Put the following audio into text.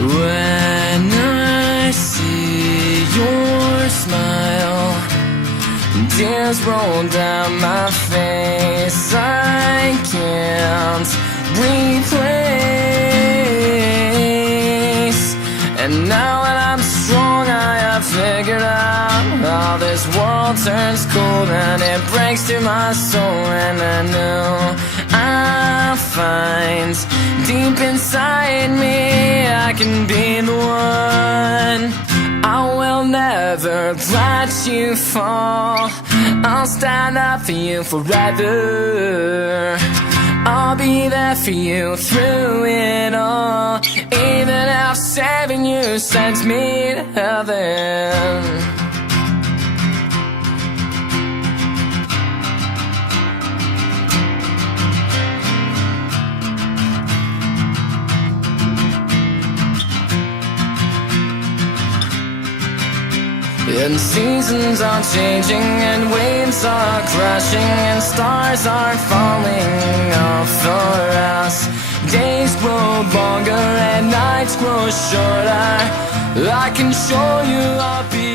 When I see your smile, tears roll down my face. I can't replace. And now that I'm strong, I have figured out how this world turns cold and it breaks through my soul. And I know I'll find deep inside me I can be the one. I will never let you fall. I'll stand up for you forever. I'll be there for you through it all, even if saving you sends me to heaven. And seasons are changing, and waves are crashing, and stars are falling off for us. Days grow longer and nights grow shorter. I can show you I'll be